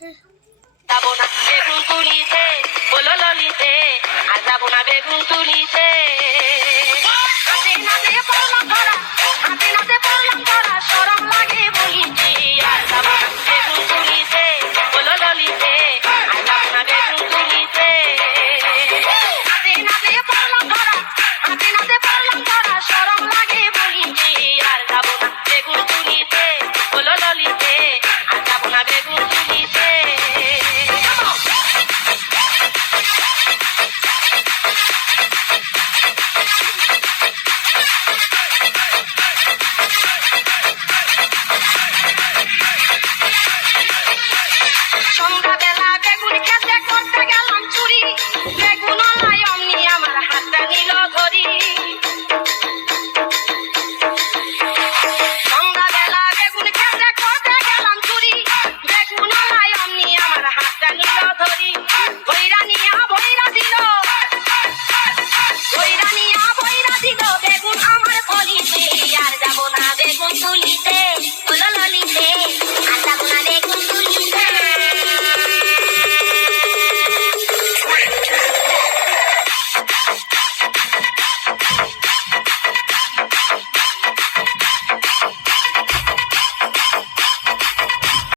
যাবো না বেগুন তুলিতে, বলো ললিতে, আর যাবো না বেগুন তুলিতে। হাতে নাতে পড়লাম ধরা, হাতে নাতে পড়লাম ধরা, শরম লাগে বলিতে। আর যাবো না বেগুন তুলিতে, বলো ললিতে, আর যাবো না বেগুন তুলিতে। হাতে নাতে পড়লাম ধরা, হাতে নাতে পড়লাম ধরা, শরম লাগে বলিতে। আর যাবো না বেগুন তুলিতে, বলো ললিতে, আর যাবো না বেগুন তুলিতে। সন্ধ্যাবেলা বেগুন খেতে করতে গেলাম চুরি, বেগুনওয়ালায় অমনি আমার হাতটা নিল ধরি। সন্ধ্যাবেলা বেগুন খেতে করতে গেলাম চুরি, বেগুনওয়ালায় অমনি আমার হাতটা নিল ধরি। ভৈরা নিয়া ভৈরা দিল, ভৈরা নিয়া